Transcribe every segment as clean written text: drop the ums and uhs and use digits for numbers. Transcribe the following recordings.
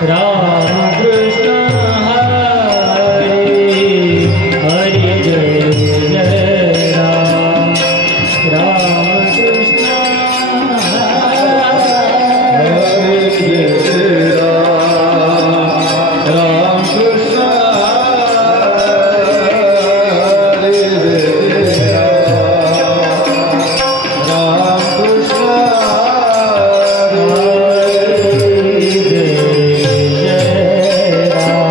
राम कृष्ण हरे हरे जय जय राम राम कृष्ण हरे जय राम राम कृष्ण हरे जय राम कृष्ण हरे जय राम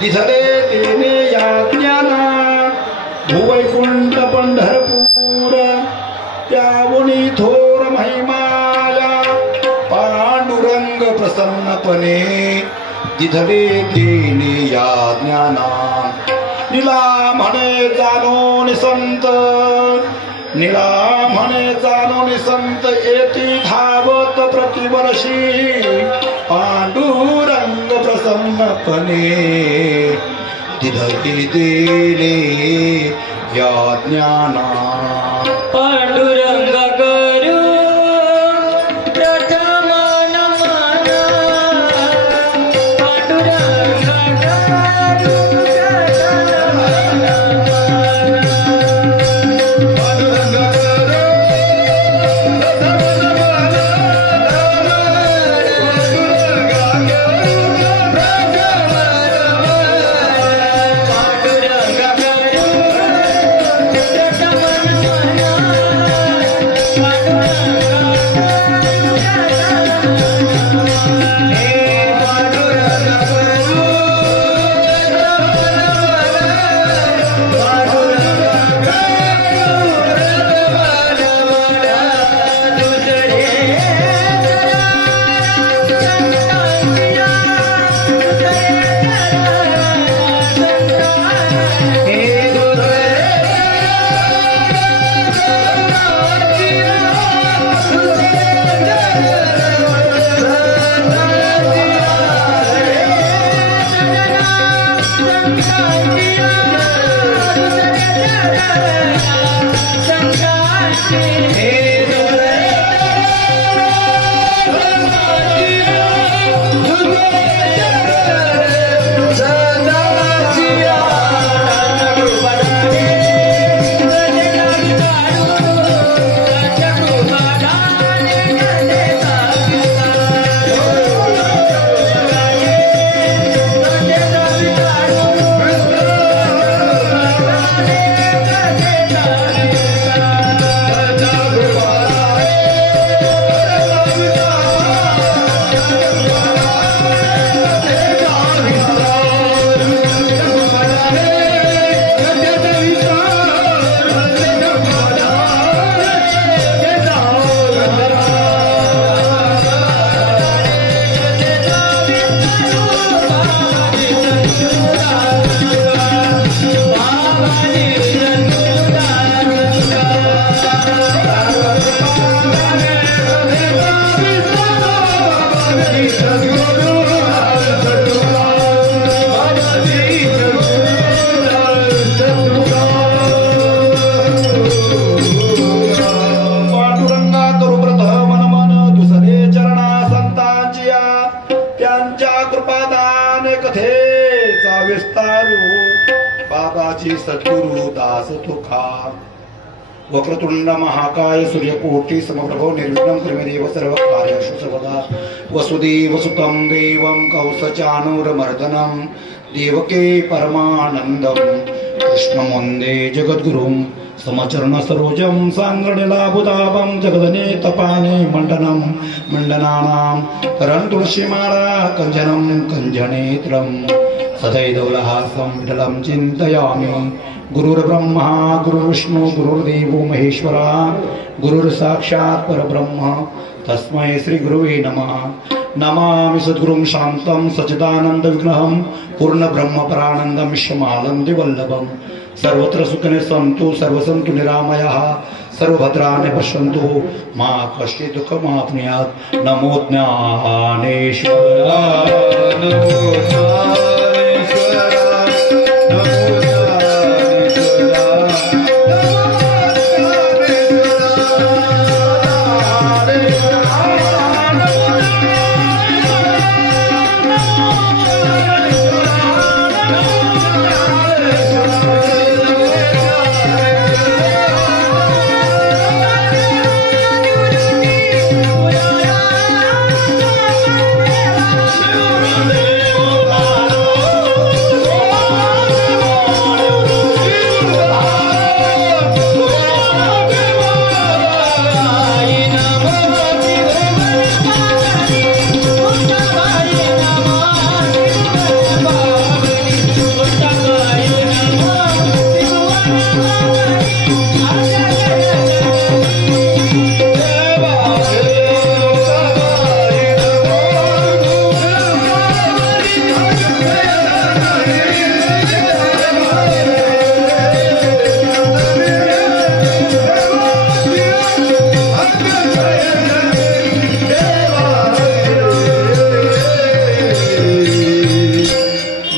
दिसले तेने या ज्ञाना भुवैकुंठ पंढरपूर त्यावणी थोर महिमाया पांडुरंग प्रसन्नपणे दिसले तेने या ज्ञाना निला म्हणे जाणो निसंत निळा म्हणे जाणो निसंत येती धावत प्रतिवर्षी पांडुरंग प्रसन्नपणे तिधकी दिले या ज्ञाना पांडुरंग करू प्रथम नमन पांडुरंग करू सद्गुरु दास तुका वक्रतुंड महाकाय सूर्यकोटि समप्रभो निर्विघ्नं कुरु मे देव सर्वकार्येषु सर्वदा वसुदेव सुतं देवं कौसचानूरमर्दनं देवके परमानन्दं कृष्णं वन्दे जगद्गुरुं समचरण सरोजं सांगणिलाभुदाभं जगदनेतपाने मण्डनं मण्डनानां करं तुलसीमाला कञ्जनं कञ्जनेत्रं सदैवलहासं विठलं चिन्तयामि गुरुर्ब्रह्मा गुरुर्विष्णु गुरुर्देवो महेश्वरा गुरुर्साक्षात् परब्रह्म तस्मै श्री गुरुवे नमः। नमामि सद्गुरुं शान्तं सच्चिदानन्दविग्रहं पूर्णब्रह्मपरानन्दं विश्वमानन्दवल्लभं सर्वत्र सुखिनः सन्तु सर्वसन्तु निरामयाः सर्वभद्राणि पश्यन्तु मा कश्चित् दुःखमाप्नुयात्। नमो ज्ञानेश्वराय नमो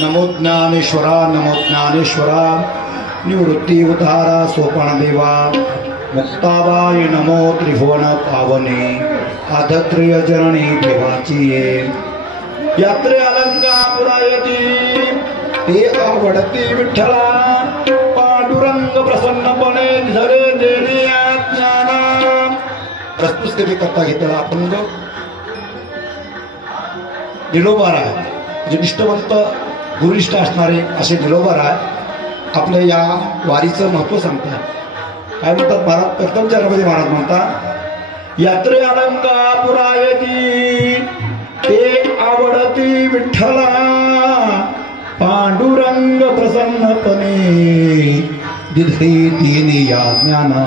नमो ज्ञानेश्वरा नमो ज्ञानेश्वरा निवृत्ती उद्धारा सोपान देवा मुक्ताबाई नमो त्रिभुवन पावने आदत्रिय जननी देवाची ये यात्रे अलंकापुरायती ते आवडती विठ्ठला पांडुरंग प्रसन्नपणे धरे देणे ज्ञाना प्रस्तुत करता घेतला अपंग निलोबारा जे निष्ठवंत गुरुनिष्ठ असणारे असे निलोबारा आपल्या या वारीचं महत्व सांगतात. काय म्हणतात महाराज प्रथमचारामध्ये महाराज म्हणतात यात्रे अलंकापुरायती ते आवडती विठ्ठला पांडुरंग प्रसन्नपणे दिधे तिने या ज्ञाना.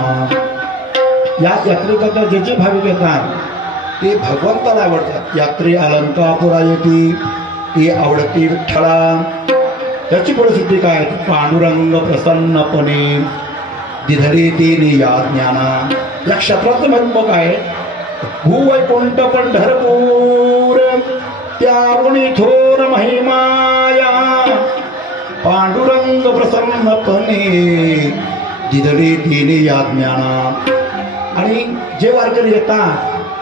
या यात्रेकरता जे जे भाविक येतात ते भगवंताला आवडतात. यात्रे अलंकापुरायती ते आवडती विठ्ठला. त्याची परिस्थिती काय पांडुरंग प्रसन्नपणे दिधरे तिने या ज्ञाना. या क्षेत्राचं महत्व काय भूवैकुंठ पंढरपूर त्यावणी थोर महिमाया पांडुरंग प्रसन्नपणे दिधरे तिने या ज्ञाना. आणि जे वारकरी येतात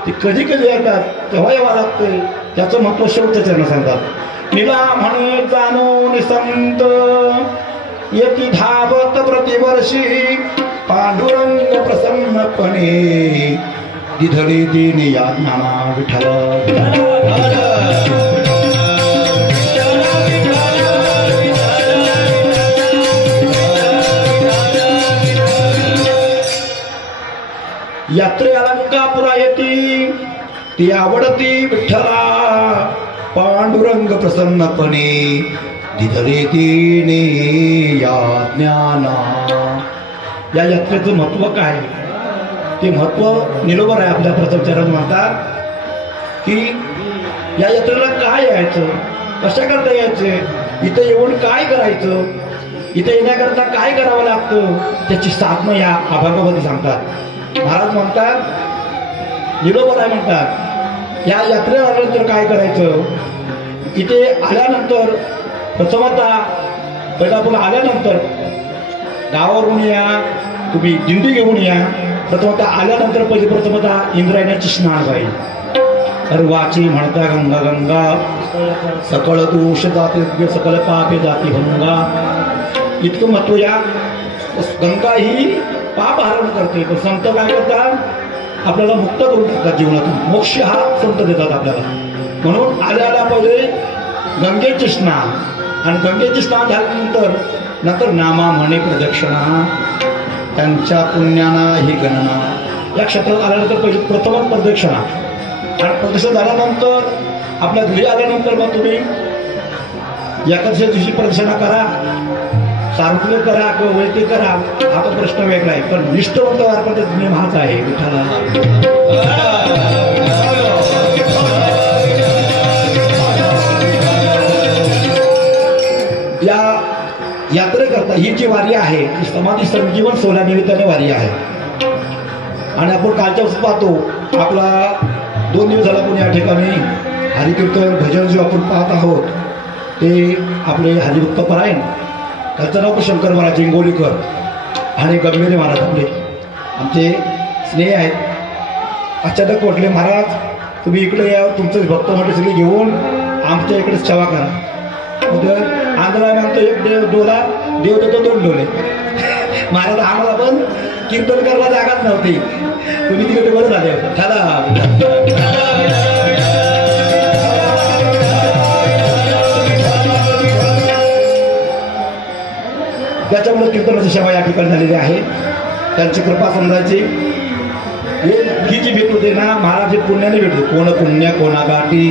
ते कधी कधी येतात तेव्हा यावं लागतंय. त्याचं महत्व शेवटच्या चरण सांगतात. निला म्हणे जाणून संत येती धावत प्रतिवर्षी पांडुरंग प्रसन्नपणे दिधळे दिने या ज्ञाना विठ्ठल. यात्रे अलंकापुरायती ती आवडती विठ्ठला पांडुरंग प्रसन्नपणे दिधळे तिने या ज्ञाना. या यात्रेचं महत्व काय ते महत्व निलोबर आहे. आपल्या प्रथमचारात म्हणतात की या यात्रेला काय यायचं कशा करता यायचं इथं येऊन काय करायचं इथे येण्याकरता काय करावं लागतं त्याची साधनं या अभंगामध्ये सांगतात. महाराज म्हणतात निलोबर आहे म्हणतात या यात्रेला आल्यानंतर काय करायचं. इथे आल्यानंतर प्रथमतः पहिला आल्यानंतर गावावरून या तुम्ही दिंडी घेऊन या. प्रथमतः आल्यानंतर पहिले प्रथमतः इंद्रायणाची स्नान जाईल. तर वाची म्हणता गंगा गंगा सकळ दोष जाते सकल पापे जाती भंगा. इतकं महत्व या गंगा ही पाप हरण करते. पण संत काय करतात आपल्याला मुक्त करून टाकतात जीवनातून. मोक्ष हा संत देतात आपल्याला. म्हणून आल्याला पहिले गंगेचे स्नान आणि गंगेचे स्नान झाल्यानंतर नामा म्हणे प्रदक्षिणा त्यांच्या पुण्याना ही गणना. या क्षेत्रात आल्यानंतर पहिले प्रथमच प्रदक्षिणा आणि प्रदक्षिणा झाल्यानंतर आपल्या घरी आल्यानंतर मग तुम्ही एकादशीच्या दिवशी प्रदक्षिणा करा सार्वजनिक करा किंवा वैयक्तिक करा हा तो प्रश्न वेगळा आहे. पण निष्ठवंत वारकऱ्याचा नियम हाच आहे विठ्ठला. या यात्रेकरता ही जी वारी आहे ती समाधी संजीवन सोहळ्यानिमित्ताने वारी आहे. आणि आपण कालच्या दिवशी पाहतो आपला 2 दिवस झाला आपण या ठिकाणी हरिकीर्तन भजन जे आपण पाहत आहोत ते आपले हरिभक्त परायण त्याचं नाव शंकर महाराज इंगोलीकर आणि गंभीरे महाराज आपले आमचे स्नेह आहेत. अचानक म्हटले महाराज तुम्ही इकडे या तुमचं भक्त म्हटले सगळे घेऊन आमच्या इकडे सेवा करा. आंध्रा म्हणतो एक डोला देव देतो 2 डोले. महाराज आम्हाला पण कीर्तन करायला जागाच नव्हती. तुम्ही तिकडे बरं झाले त्याच्यामुळे कीर्तनाची सेवा या ठिकाणी झालेली आहे. त्यांची कृपा समजायची. ही जी भेट होते ना महाराज पुण्याने भेटते. कोण पुण्य कोणा गाठी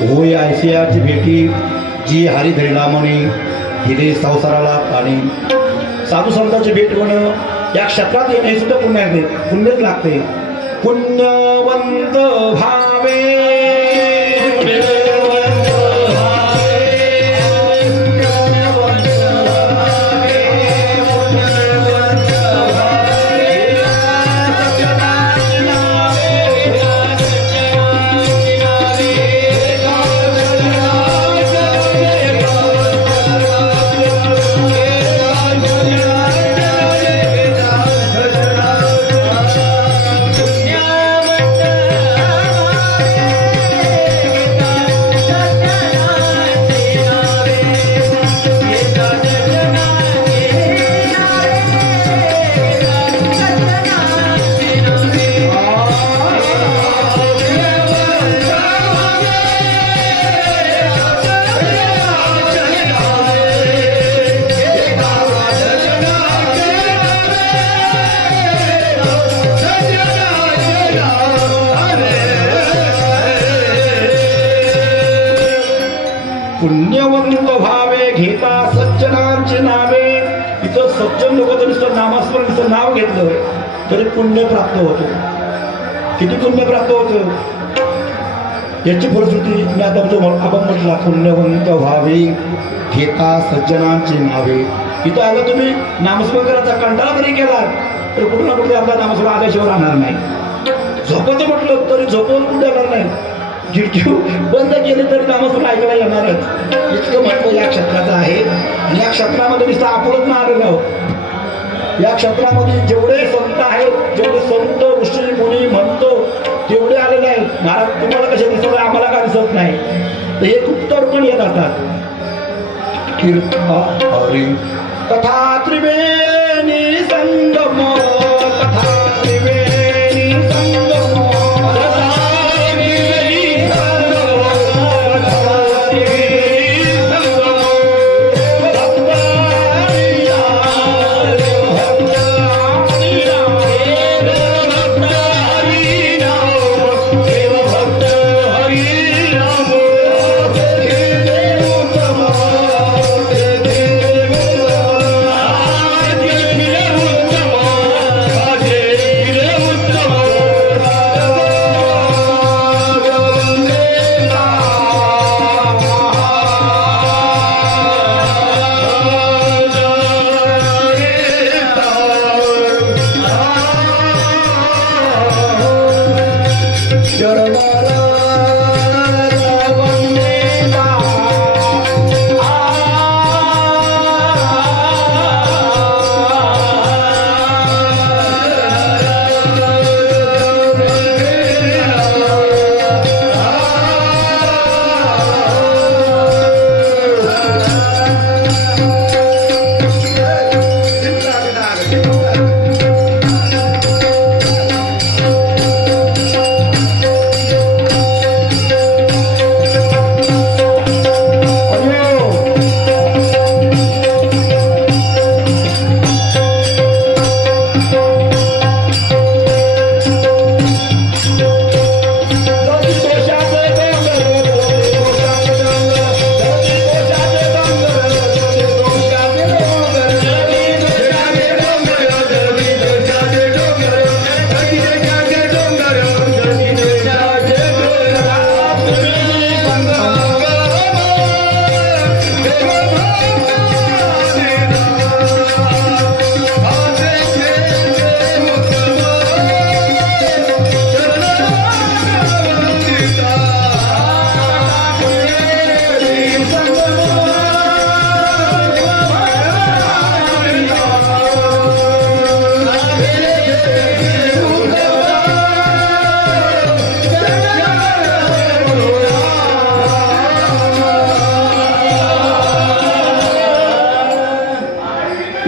होय ऐशियाची भेटी जी हरी धरिणामणी हिरे संसाराला पाणी. साधू संतांची भेट होणं या क्षेत्रात येणे सुद्धा पुण्यच लागते. पुण्यवंत भावे घेता सज्जनांची नावे. इथं सज्जन लोक जर नुसतं नामस्मरणचं नाव घेतलं तरी पुण्य प्राप्त होतं. किती पुण्य प्राप्त होतं याची फलश्रुती मी आता आपण म्हटला, पुण्यवंत व्हावे घेता सज्जनांची नावे. इथं आलं तुम्ही नामस्मरण करायचा कंटाळा जरी केला तर कुठे ना कुठे आपला नामस्मरण आल्याशिवाय राहणार नाही. झोपायचं म्हटलं तरी झोपवून कुठे येणार नाही. खिडकी बंद केली तरी नामस्मरण ऐकायला येणारच. इतकं महत्व या क्षेत्राचं आहे. आणि या क्षेत्रामध्ये नुसतं आपणच ना आलेलो आहोत. या क्षेत्रामध्ये जेवढे संत आहेत, जेवढे संत ऋषी मुनी म्हणतो तेवढे आलेले आहेत. महाराज तुम्हाला कसे दिसत आम्हाला का दिसत नाही. तर हे उत्तर पण येत असतात. हरी कथा त्रिवेणी संगम, कथा त्रिवेणी संगम,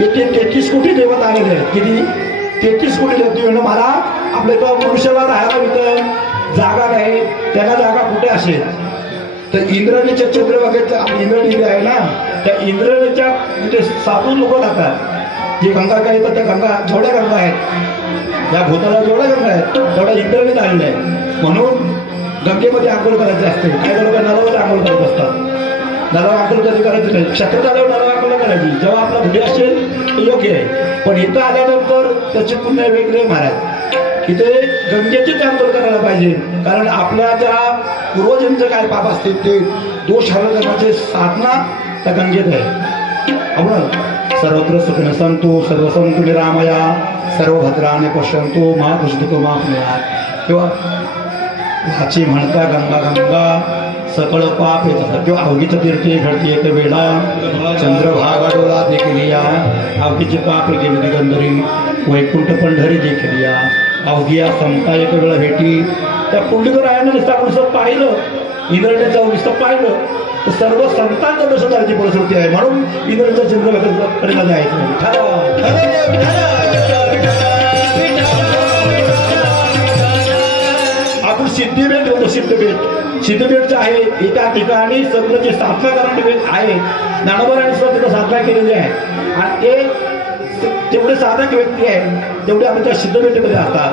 इथे 33 कोटी देवता आलेले आहेत. किती? 33 कोटी देवता. मला आपल्या तो मनुष्याला राहायला इथं जागा नाही, त्याला जागा कुठे असेल तर इंद्राणीच्या चंद्रभागेचं इंद्राणी आहे ना, त्या इंद्राणीच्या तिथे साधू लोक राहतात. जे गंगा काय येतात त्या गंगा जेवढ्या गंगा आहेत, या भूताला जेवढ्या गंगा आहेत तेवढ्या इंद्राणीत आलेल्या आहेत. म्हणून गंगेमध्ये आंघोळ करायचे असते. काही लोक नळावर आंघोळ करत असतात. नळावर आंघोळ कधी करायची नाही. क्षत्र झाल्यावर नळावर आंघोळ करायची जेव्हा आपला बुद्धी असेल ते योग्य आहे. पण इथं आल्यानंतर त्याचे पुण्य वेगळे महाराज. इथे गंगेचीच आंघोळ करायला पाहिजे. कारण आपल्या ज्या पूर्वजांचं काय पाप असतील ते दोष हरण करण्याचे साधना त्या गंगेत आहे. आपण सर्वत्र सुखिन संतो सर्व संतु निरामया सर्व भद्राने पश्यंतो मा दुष्टको मा पुण्या. किंवा वाची म्हणता गंगा गंगा सकळ पाप येतात. किंवा अवघीचं तीर्थे घडती येते वेळा चंद्रभागा डोळा देखील या अवघीचे पाप गेली दिगंधरी वैकुंठ पंढरी देखील या अवघिया संता एक वेळा भेटी. त्या पुंडलिकरायानं नुसतं आपण नुसतं पाहिलं, इंद्राने जाऊन नुसतं पाहिलं तर सर्व संतांचं दर्शन करायची फलश्रुती आहे. म्हणून इंद्राच्या चंद्रभागेला जायचं. आपण सिद्धिबेट होतो. सिद्धबेटचं आहे. एका ठिकाणी सगळं जे साधना करणारे आहे ज्ञानोबारांनी सुद्धा तिथं साधना केलेली आहे. आणि ते तेवढे साधक व्यक्ती आहेत तेवढे आपण त्या सिद्धबेटीमध्ये असतात.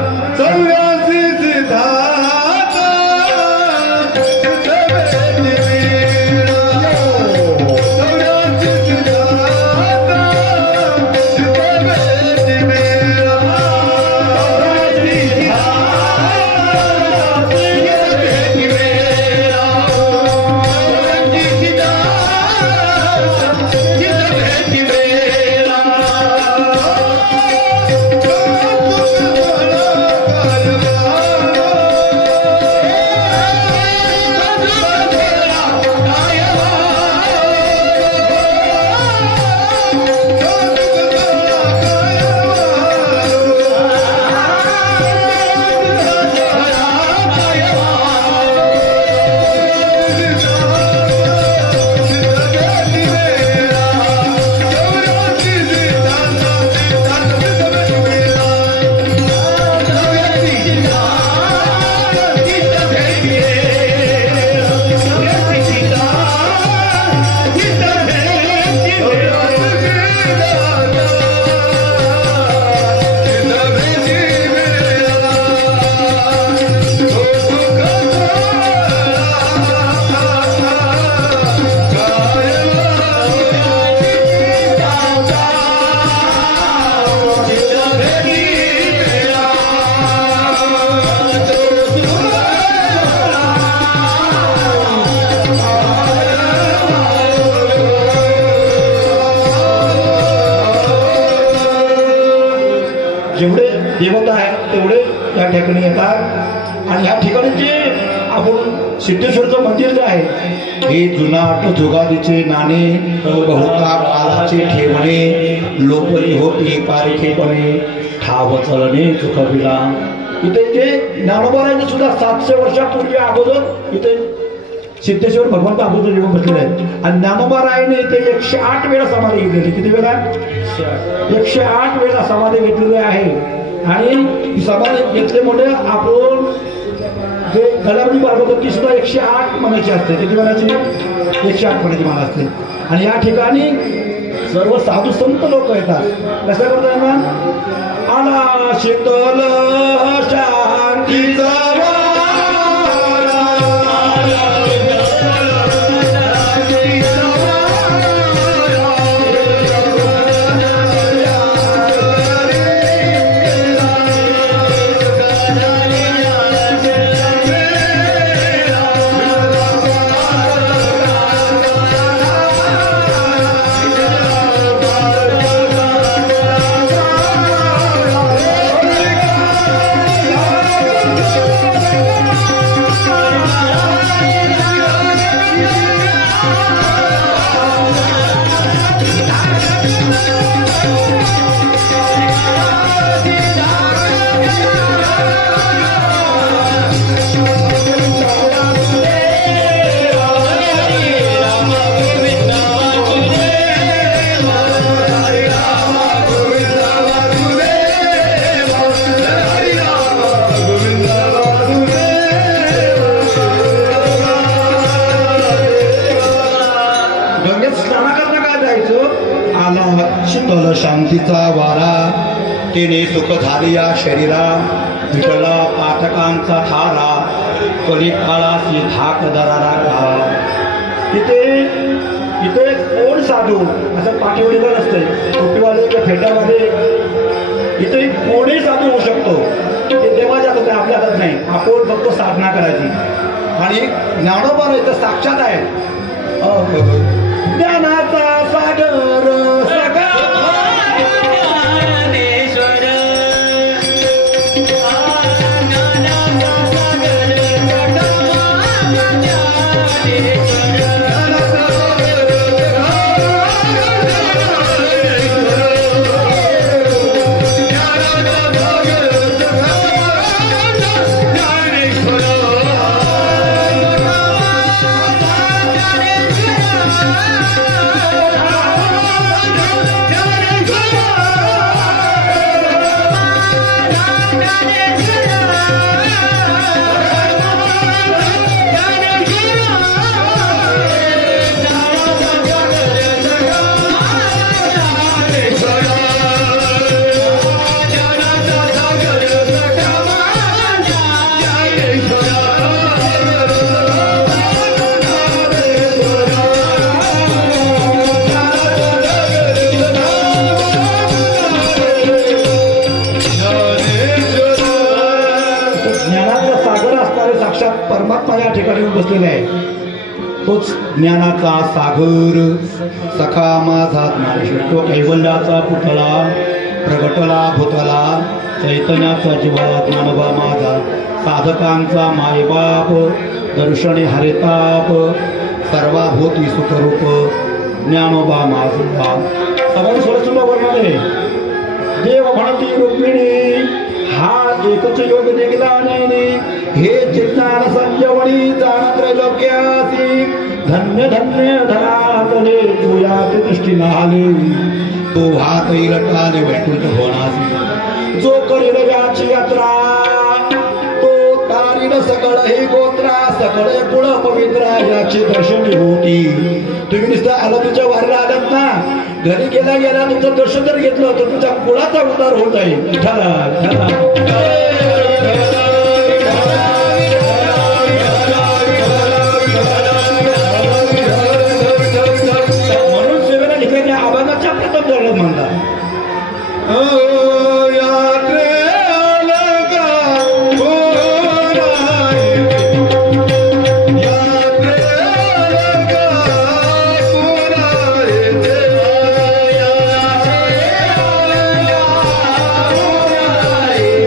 देवता आहेत तेवढे या ठिकाणी येतात. आणि या ठिकाणी जे आपण सिद्धेश्वरचं मंदिर जे आहे हे जुनाट जुगारीचे नाणे बहुता कालाचे ठेवणे लोकरी होती पारिखेपणे ठाव चलणे चुकविला. इथे जे ज्ञानोबारांनी सुद्धा 700 वर्षापूर्वी अगोदर इथे सिद्धेश्वर भगवंत अगोदर येऊन बसलेले आहेत. आणि ज्ञानोबारायने इथे 108 वेळा समाधी घेतलेली. किती वेळा? 108 वेळा समाधी घेतलेली आहे. आणि ही समाधी घेतल्यामुळे आपण जे गलावणी पार्वती ती सुद्धा 108 म्हणायची असते. किती म्हणायची? 108 म्हणायची मान असते. आणि या ठिकाणी सर्व साधू संत लोक येतात. कसं करतात ना? आला शीतल शांतीचा शीतल शांतीचा वारा तेने सुख झाली या शरीरा विठला पाठकांचा थारा कलिकाळाची धाक दरारा का. इथे इथे कोण साधू असं पाठीवडीला नसते टोपीवाले किंवा फेटावाले इथे कोणी साधू होऊ शकतो. ते देवाच्या हातात आपल्या हातात नाही. आपण फक्त साधना करायची. आणि ज्ञानोबा इथं साक्षात आहे. ज्ञानाचा सागर परमात्मा या ठिकाणी बसलेला आहे. तोच ज्ञानाचा सागर सखा माझा ज्ञानेश्वर. तो कैवल्याचा पुतळा प्रगटला भूतला चैतन्याचा जीवा ज्ञानोबा माझा. साधकांचा मायबाप दर्शने हरिताप सर्वाभूती सुखरूप ज्ञानोबा माझा. सगळं सुरसुंदर वर्णाने देव म्हणती रुक्मिणी हा एकच योग निघला नाही. हे चित्तान संजवणी जाण त्रैलोक्यासी धन्य धन्य धरातले तुयात दृष्टी नाले. तो भात इलटाले वैकुंठ होणासी. जो करील याची यात्रा तो तारील सकळ हे गोत्रा सकळ कुळ पवित्रा याची दर्शनी होती. तुम्ही नुसतं आलतीच्या वारीला आलात ना घरी गेला गेला तुमचं दर्शन जर घेतलं तर तुमच्या कुळाचा उद्धार होत आहे. म्हणून सेवेला घेतल्याने आबांच्या प्रथम जळत म्हणतात. Yeah.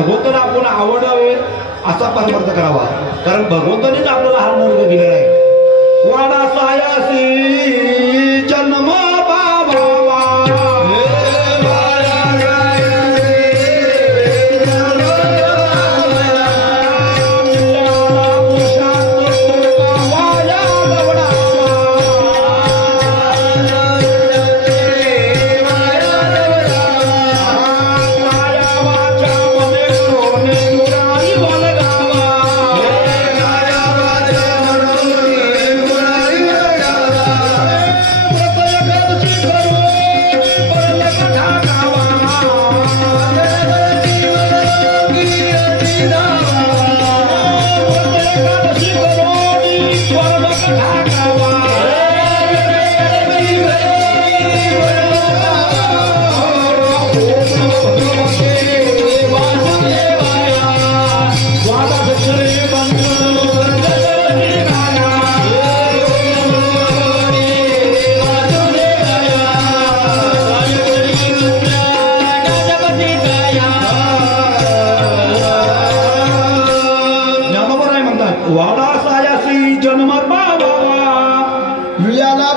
भगवंताला आपण आवडावे असा परमार्थ करावा. कारण भगवंतानेच आपल्याला हा मार्ग दिलेला आहे. वाडा सायासी जन्म पावावा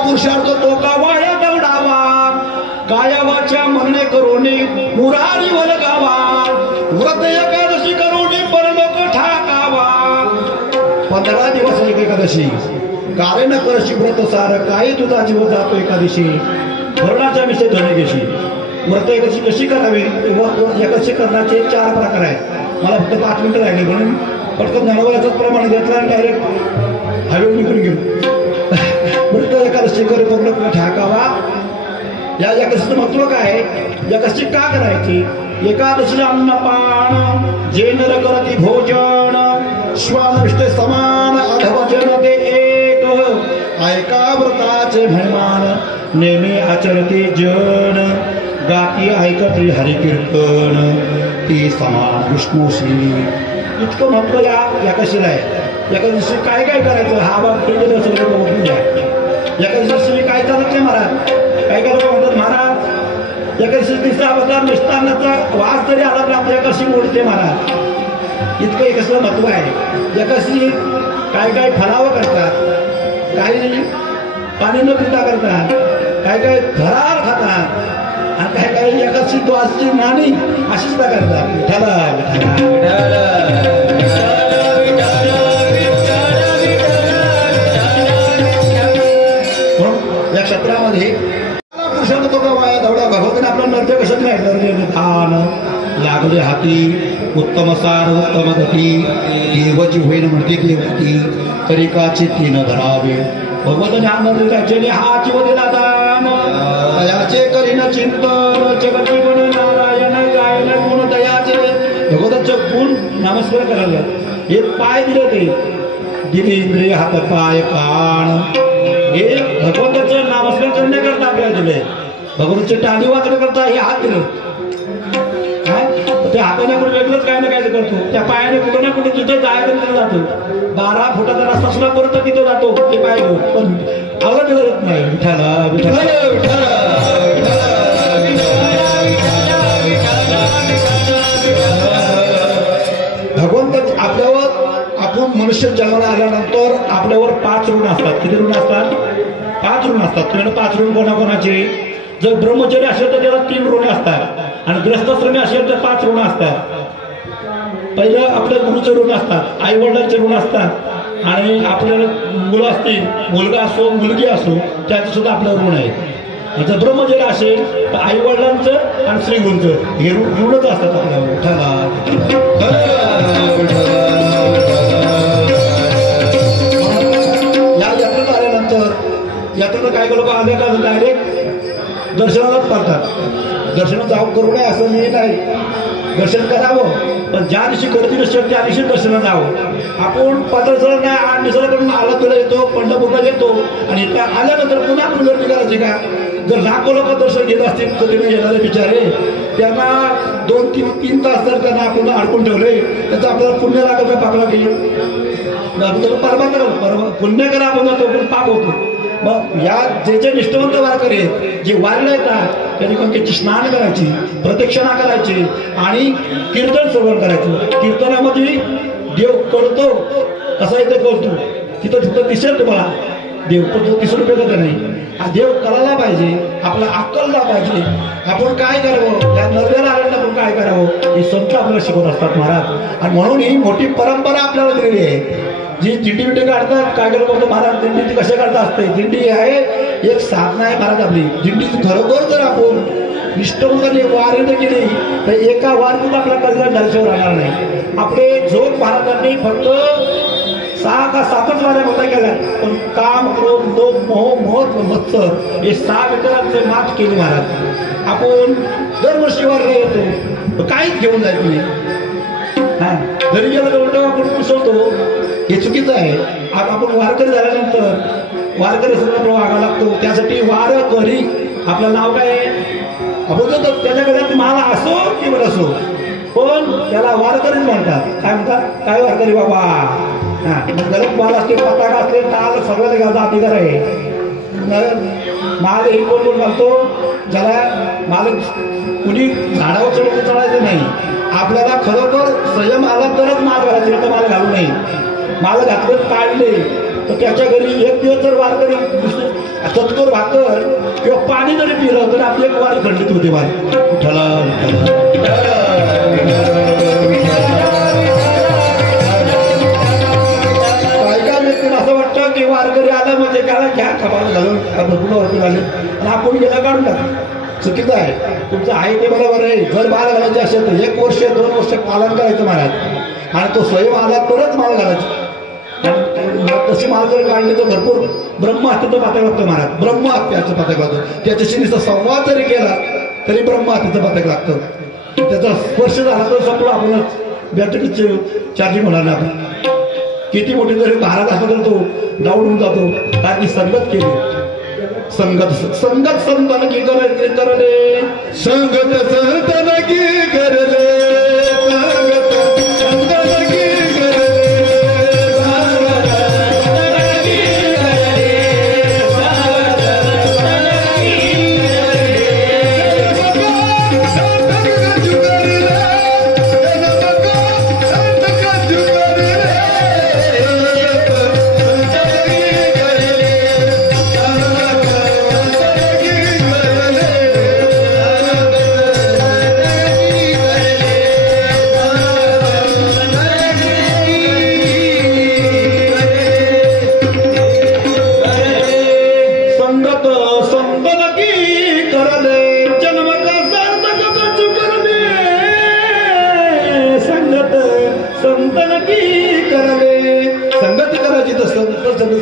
पुरुषार्थ तो का वाया दौडावा कायावाच्या म्हणणे करोनी मुरारी वलगावा व्रत एकादशी करोनी परलोक ठाकावा. 15 दिवस एक एकादशी कारण करशी व्रत सार काय तुझा जीव जातो एकादशी मरणाच्या विषय धनेशी. व्रत एकादशी कशी करावी एकादशी करण्याचे 4 प्रकार आहेत. मला फक्त 5 मिनिटं राहिले म्हणून पटकन जनावराचाच प्रमाण घेतला आणि डायरेक्ट हायवे निघून गेलो. व्रत एकादशी करून पूर्ण ठाकावा. या एकादशीचं महत्व काय? एकादशी का करायची? एकादशी अन्नपान जे नर करती भोजन श्वानविष्टे समान अधवचन ते एक ऐका व्रताचे महिमान नेहमी आचरते जन गाती ऐकते हरिकीर्तन ती समान विष्णूशी. इतकं महत्व या एकादशीला आहे. एकादशी काय काय करायचं हा बाब सगळं बघून घ्या. एकादशी काय चालत नाही महाराज. काय काय लोक म्हणतात महाराज एकादशी दिवसाबद्दल मिष्टान्नाचा वास तरी आला तर आपल्या एकादशी मोडते महाराज. इतकं एक असं महत्व आहे. एकादशी काय काय फरावं करतात, काही पाणी न पिता करतात, काय काय फराळ खातात आणि काय काय एकादशी द्वासची नाणी अशी सुद्धा करतात. या क्षेत्रामध्ये पुरुषांना तो वाया दौडा भगवंताने आपलं नृत्य कसं राहिलं धान लागले हाती उत्तम सार उत्तम गती देवची होईन म्हणते देवती तरिकाची 3 धरावे. भगवंताने हा नृत्याचे हा जीव दिला दान दयाचे करीन चिंतन जगती गुण नारायण गायन गुण दयाचे. भगवंताचं गुण नमस्कार करायला हे पाय दिले ते दिले इंद्रिय हात पाय कान हे भगवंताचं नामस्मरण करण्याकरता आपल्याला दिले. भगवंताचे टाळी वाजण्याकरता हे हात दिलं. त्या हाताने आपण वेगळंच काय ना काय करतो. त्या पायाने कुठं ना कुठे जिथे जायचं तिथे जातो. 12 फुटाचा रस्ता सुद्धा परत तिथे जातो ते पाय घेऊन पण आवडत करत नाही. भगवंत आपल्यावर आपण मनुष्य जन्माला आल्यानंतर आपल्यावर 5 ऋण असतात. किती ऋण असतात? 5 ऋण असतात. तुम्हाला 5 ऋण कोणाकोणाचे? जर ब्रह्मचर्य असेल तर त्याला 3 ऋण असतात आणि ग्रस्तश्रमी असेल तर 5 ऋण असतात. पहिलं आपल्या गुरुचे ऋण असतात, आई वडिलांचे ऋण असतात आणि आपल्याला मुलं असतील, मुलगा असो मुलगी असो त्याचं सुद्धा आपलं ऋण आहे. जर ब्रह्मचर्य असेल तर आई वडिलांचं आणि श्रीगुरूंचं हे ऋणच असतात आपल्याला. यात्रेला काय लोक आले का डायरेक्ट दर्शनालाच पाहतात. दर्शन जाऊ करू नये असं मी नाही. दर्शन करावं पण ज्या दिवशी गर्दी नसेल त्या दिवशी दर्शनाला जावं. आपण 15 नाही 8 दिवसाकडून आलातूरला येतो, पंढरपूरला येतो आणि त्या आल्यानंतर पुन्हा आपण गर्दी करायची का? जर लाखो लोक दर्शन घेत असतील तर तिने येणारे बिचारे त्यांना 2-3 तास जर त्यांना आपण अडकून ठेवले त्याचं आपल्याला पुण्य लागत पापला गेलं. परमात्मा पुण्य करा आपण जातो पण पाप होतो. मग या जे निष्ठवंत वारकरी आहेत जे वारीला येतात त्यांनी गंगेची स्नान करायची, प्रदक्षिणा करायची आणि कीर्तन श्रवण करायचं. कीर्तनामध्ये देव कळतो कसा इथे कळतो तिथं तिथं दिसेल तुम्हाला देव, पण तो दिसून पेटत नाही. हा देव कळायला पाहिजे, आपला अक्कलला पाहिजे. आपण काय करावं, या नव्याला आल्यानं आपण काय करावं हे संत आपल्याला शिकवत असतात महाराज. आणि म्हणून ही मोठी परंपरा आपल्याला दिलेली आहे. जी दिंडी बिंडी काढतात काय करतो महाराज, दिंडी कशा काढता असते. दिंडी आहे एक साधना आहे महाराज आपली. दिंडी खरोखर जर आपण निष्ठवंताने वारी जर केली तर एका वारीतून आपला कल्याण झाल्याशिवाय राहणार नाही. आपले झोप महाराजांनी फक्त 6 का 7च वाऱ्या होता केल्या, पण काम, क्रोध, लोभ, मोह, मोह, मत्सर हे 6 विकारांचे मात केली महाराज. आपण दरवर्षी वारीला येतो तर काहीच घेऊन जायचं नाही. हा घरी गेला तर उलट आपण कुसळतो, हे चुकीचं आहे. आज आपण वारकरी झाल्यानंतर वारकरी सगळं वागावं लागतो. त्यासाठी वारकरी आपलं नाव काय आहे, आपण त्याच्या गळ्यात माला असो किंवा नसो पण त्याला वारकरीच म्हणतात. काय म्हणतात, काय वारकरी बाबा. हा मग गलत माल असते, पताका असते, ताल सगळं घालता अधिकार आहे. माल एक कोण घालतो ज्याला माल कुणी झाडावर चढून चढायचं नाही. आपल्याला खरोखर संयम आला तरच माल घालायचे, तर माल घालू नाही. माल घातले काढले तर त्याच्या घरी एक दिवस जर वारकरी सत्तर भाकर किंवा पाणी जरी पिलं तर आपली एक वारी खंडित होते. असं वाटतं की वारकरी आलं म्हणजे त्याला घ्या खबार घालून भरपूर घालून आणि आपण गेला काढून टाकू. चुकीचं आहे. तुमचं आहे ते बरोबर आहे. जर माल घालायचे असेल तर 1 वर्ष 2 वर्ष पालन करायचं महाराज, आणि तो स्वयं आला तरच माल घालायचा. तशी माल जर काढली तर भरपूर ब्रह्महत्येचं पातळ लागतं महाराज. ब्रह्महत्याचं पातळ लागतं. त्याच्याशी नुसता संवाद जरी केला तरी ब्रह्महत्येचं पातळ लागतं. त्याचा स्पर्श झाला तर संपलं, आपणच बॅटरीचे चार्जिंग होणार नाही. आपण किती मोठी जरी महाराज असला तर तो डाऊन जातो. कारण संगत केली, संगत संतन की करले, संगत संतन की करले,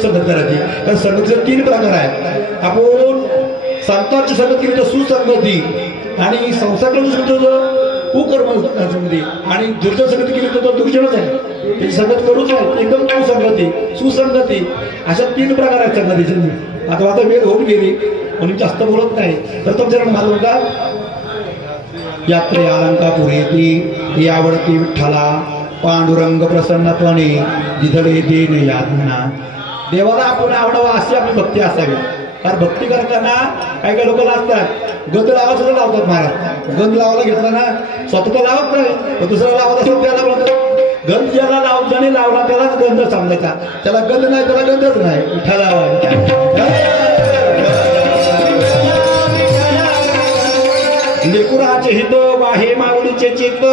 संगत करायची. कारण संगतीचे 3 प्रकार आहेत. आपण संतांची संगत केली तर सुसंगती, आणि संसार कुकर्म संगती, आणि दुर्जन संगती केली तर दुर्जनच आहे. त्याची संगत करूच आहे एकदम कुसंगती सुसंगती, अशा 3 प्रकार आहेत संगतीचे. आता वेळ होऊन गेली म्हणून जास्त बोलत नाही. तर तुमच्याकडे मालूम का, यात्रे अलंकापुरी येती आवडती विठ्ठला, पांडुरंग प्रसन्नपणे दिधळे देणे यातना. देवाला आपण आवडावं अशी आपली भक्ती असावी. कारण भक्ती करताना काही काही लोक लावतात, गंध लावा सुद्धा लावतात महाराज. गंध लावायला घेतला ना स्वतः लावत नाही, दुसरा लावत असेल त्याला बोलतात. गंध ज्याला ज्याने लावला त्यालाच गंध समजायचा, त्याला गंध नाही त्याला गंधच नाही. लेकुराचे हित वाहे माऊलीचे चित्त,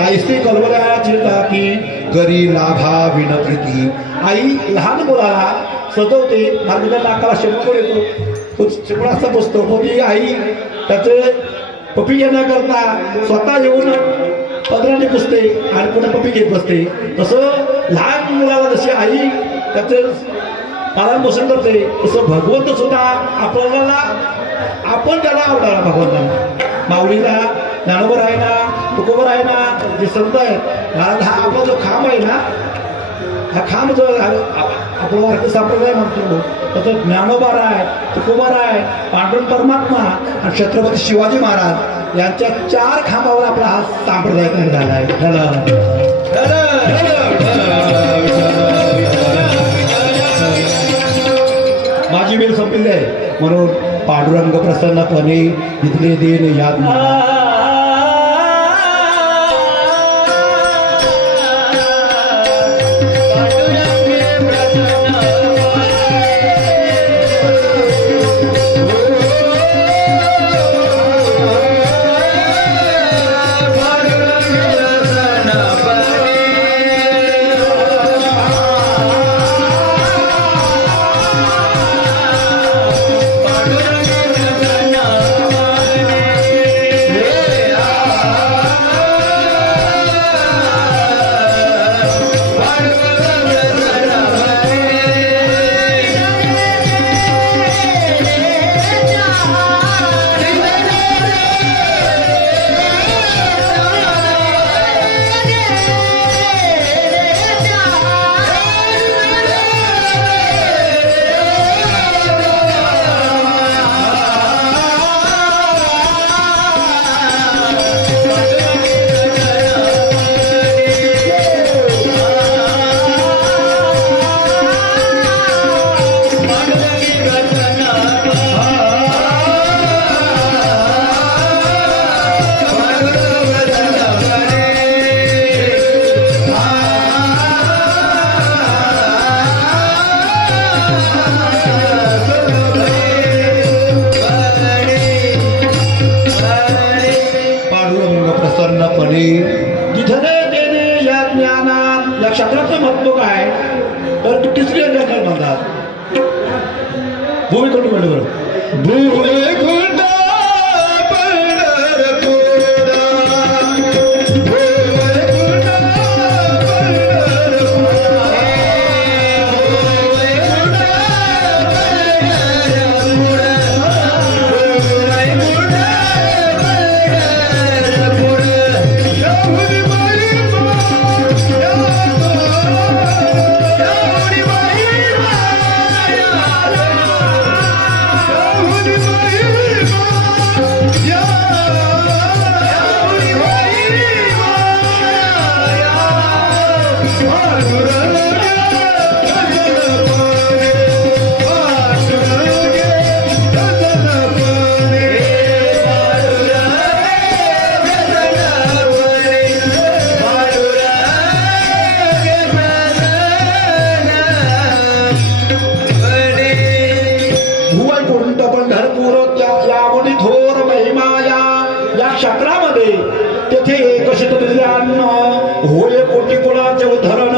आईसी कलवरा चिरताकी करी लाभा विनप्रीती. आई लहान मुलाला सजवते, मार्गाला नाकाला शेंबूड येतो, तो चिपळाचा बसतो, मग ती आई त्याचे पपी घेण्याकरता स्वतः येऊन पदराने पुसते आणि पुन्हा पपी घेत बसते. तसं लहान मुलाला जशी आई त्याचे पालन पोषण करते, तसं भगवंत सुद्धा आपल्याला आपण त्याला आवडायला भगवंताला. माऊलीला ज्ञानोबर आहे ना, तुकोबर आहे ना, जे संत आहेत, हा आपला जो खांब आहे ना, हा खांब जो आपला भारतीय संप्रदाय म्हणतो, त्याचं ज्ञानोबार आहे, तुकोबार आहे, पांडुरंग परमात्मा आणि छत्रपती शिवाजी महाराज यांच्या 4 खांबावर आपला हा संप्रदाय तयार झाला आहे. माझ्या माझी वेळ संपलेली आहे म्हणून पांडुरंग प्रसन्नपणे तिथले देन या जिथले देणे या ज्ञानात या क्षेत्राचं महत्व काय तर तू तिसरी अंगाकार म्हणतात भूमिखंड म्हणलं बरं भूमिखंड क्षेत्रामध्ये तेथे एकशित बिल्ल्यान्न होय कोटी कुळाचे उद्धरण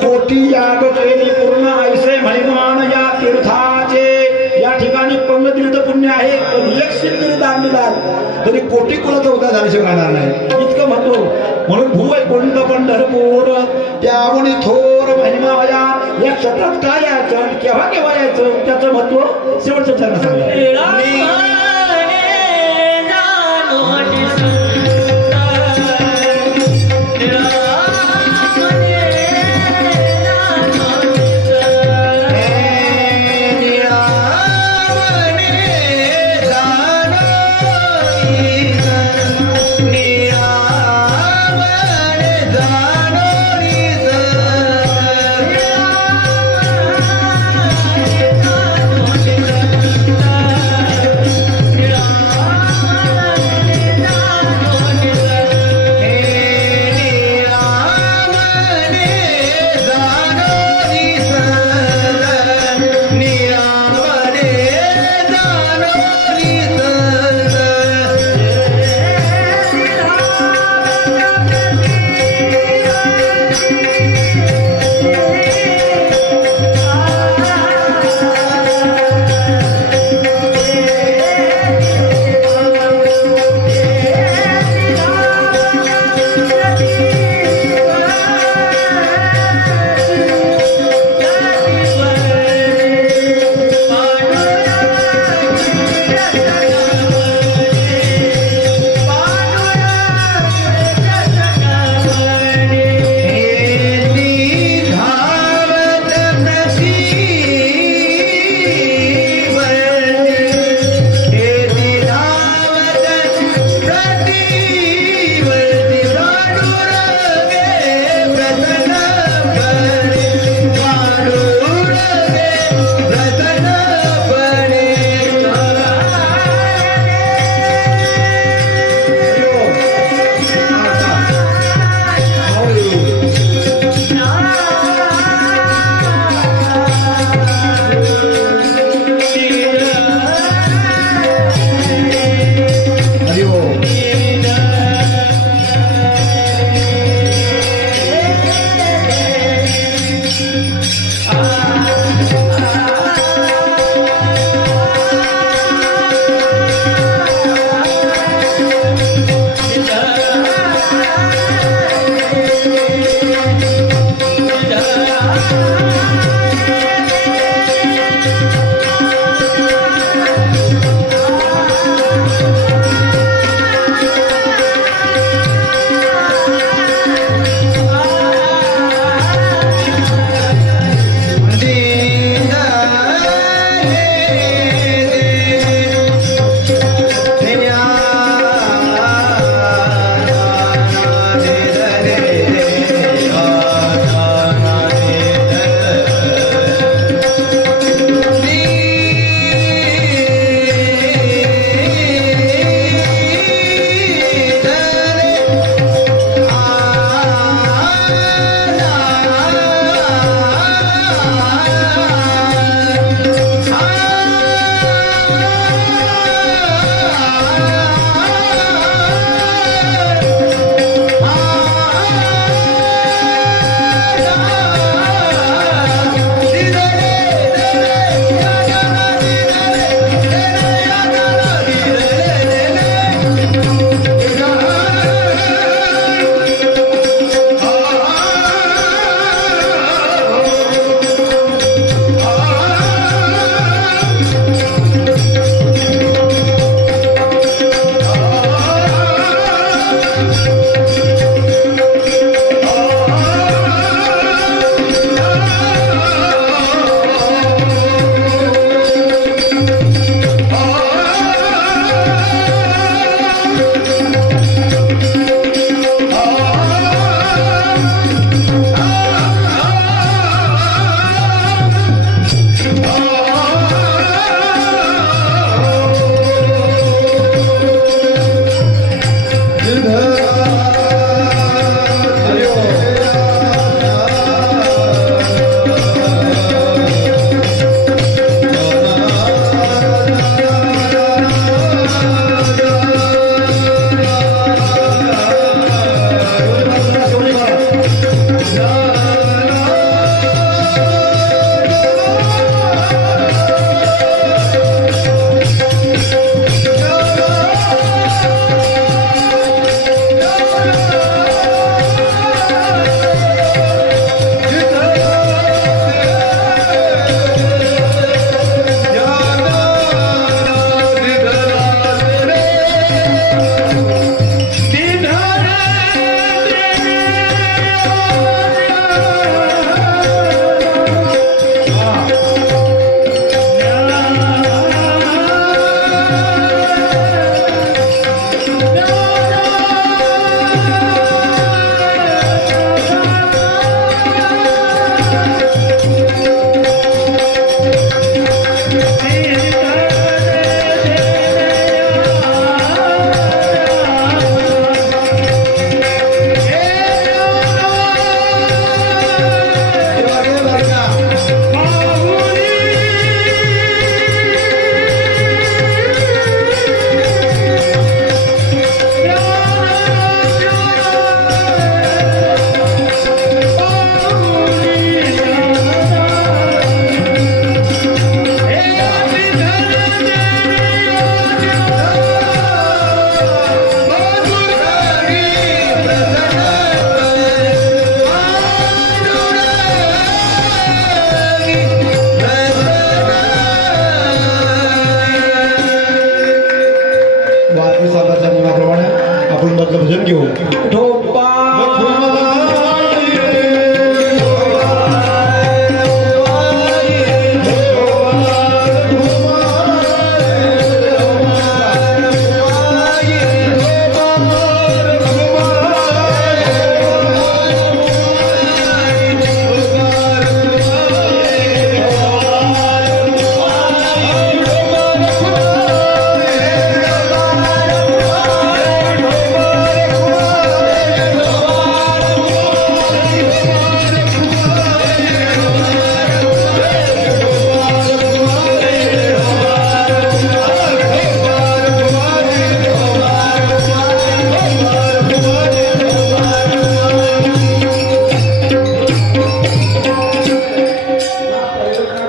कोटी याग केली पूर्ण ऐसे महिमान या तीर्थाचे या ठिकाणी पंगतीर्थ पुण्य आहे पण एक शिंदरी दान दिलात तरी कोटी कुळाचा उद्धार झाल्याशिवाय राहणार नाही इतकं महत्व म्हणून भूवैकुंठ पंढरपूर त्यामुळे थोर महिमाया या क्षेत्रात काय यायचं केव्हा केव्हा यायचं त्याचं महत्व शेवटचं चरण सांगा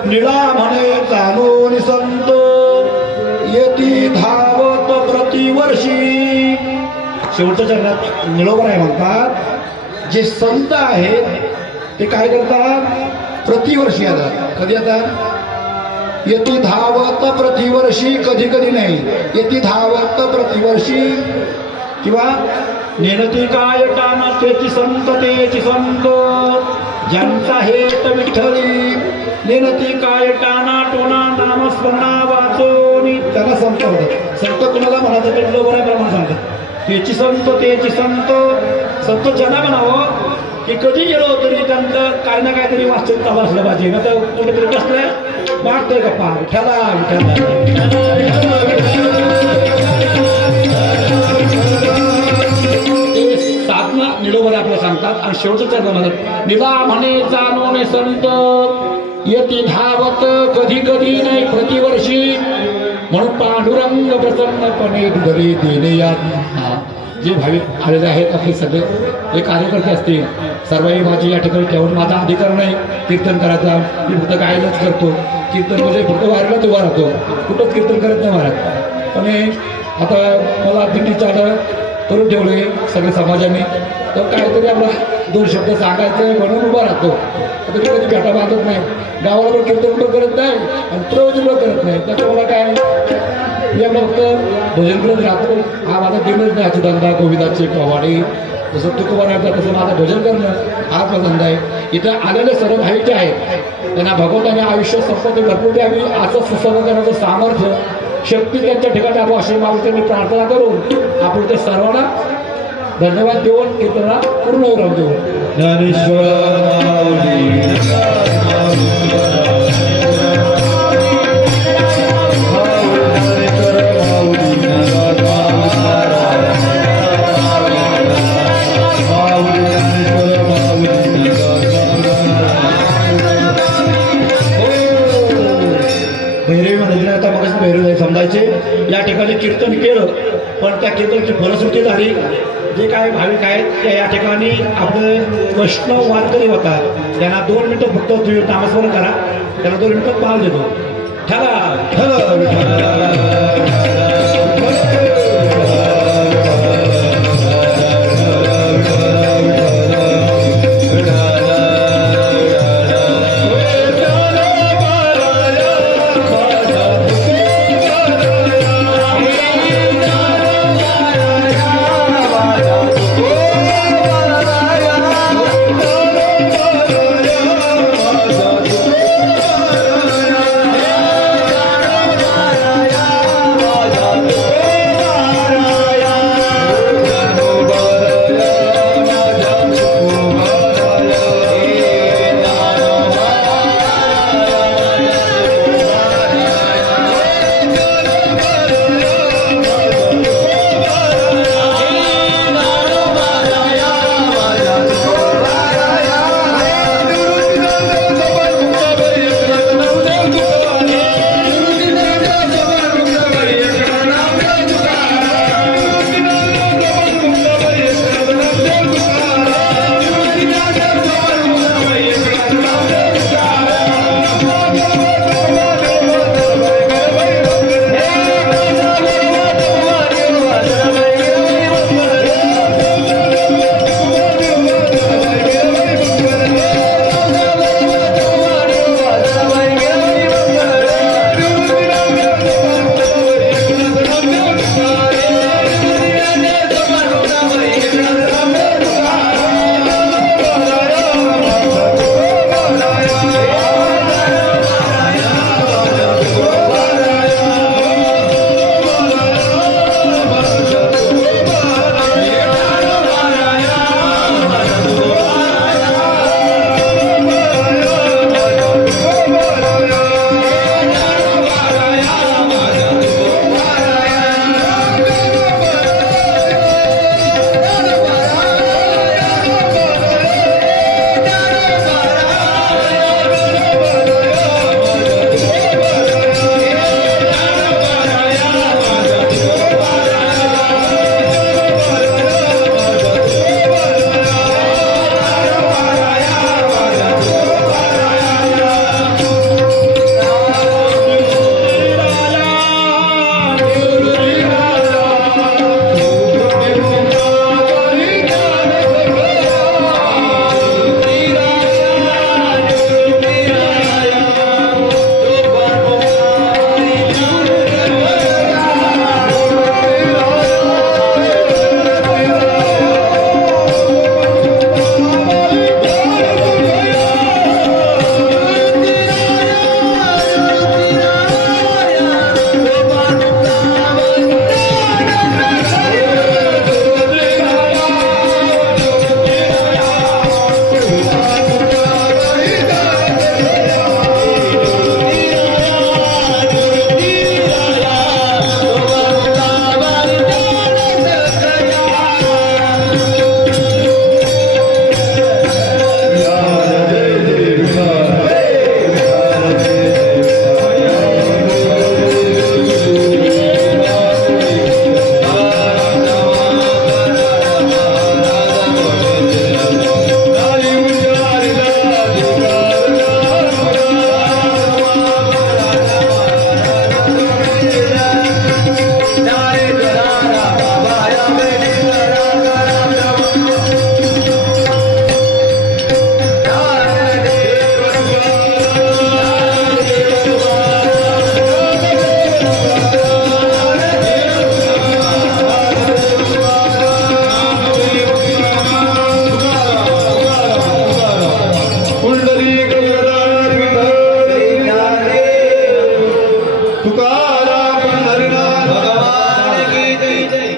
निळा म्हणे जाणून संत येती धावत प्रतिवर्षी. शेवटच्या चरणात निळोबर आहे म्हणतात जे संत आहेत ते काय करतात प्रतिवर्षी येतात. कधी येतात येती धावत प्रतिवर्षी, कधी कधी नाही येती धावत प्रतिवर्षी. किंवा नेनती काय टाना तेची संत तेची संत ज्यांचा हेत विठ्ठली नेनती काय टाना टोना नामस्मरणा वाचोनी त्यांना संत होतात. संत कुणाला म्हणायचं ते बरोबर आहे प्रमाण सांगतात तेची संत तेची संत. संत ज्यांना म्हणावं की कधी गेलो तरी त्यांचं काही ना काहीतरी वाचन चालू असलं पाहिजे. ना तर कुठेतरी बसलंय वाटतंय गप्पा विठ्ठला साधना निलोबर आपल्याला सांगतात. आणि शेवटचं चरण म्हणतात निला म्हणे जाणून संत येती धावत कधी कधी नाही प्रतिवर्षी म्हणून पांडुरंग प्रसन्नपणे घरी देणे या. जे भाविक आलेले आहेत आपले सगळे हे कार्यकर्ते असतील सर्वही माझी या ठिकाणी ठेवून माझा अधिकार नाही कीर्तन करायचा. मी फक्त गायनच करतो. कीर्तन म्हणजे फक्त वारीलाच उभा राहतो, कुठंच कीर्तन करत नाही महाराज. आणि आता मला दिंडी चालू करून ठेवले सगळे समाजाने तर काहीतरी आपला दोन शब्द सांगायचं म्हणून उभा राहतो. आता मी कधी भेटा बांधत नाही, गावाला पण कीर्तन पण करत नाही आणि प्रवचन पण करत नाही. त्याच्यामुळे काय मी आपलं फक्त भजन करत राहतो. हा माझा दिनच नाही अच्युतानंदा गोविंदाचे पवाडे जसं तुकोबारायचा तसं माझं भजन करणं हा धंदा आहे. इथं आलेले सर्व भाई जे आहेत त्यांना भगवंताने आयुष्य संपत्ती भरपूर द्यावी असं सुसंग करण्याचं सामर्थ्य शक्ती त्यांच्या ठिकाणी आपण अशी मागून मी प्रार्थना करून आपण ते सर्वांना धन्यवाद देऊन कीर्तना पूर्ण विराम देऊ. भैरवी समजायचे या ठिकाणी कीर्तन केलं पण त्या कीर्तनाची फलश्रुती झाली. जे काही भाविक आहेत ते या ठिकाणी आपले वैष्णव वारकरी होतात त्यांना 2 मिनिटं फक्त नामस्मरण करा. त्यांना 2 मिनिटं पाल देतो. ठला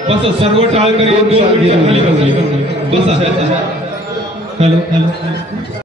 बस सर्व टाळकरी 2 मिनिटं खाली बसा. Hello hello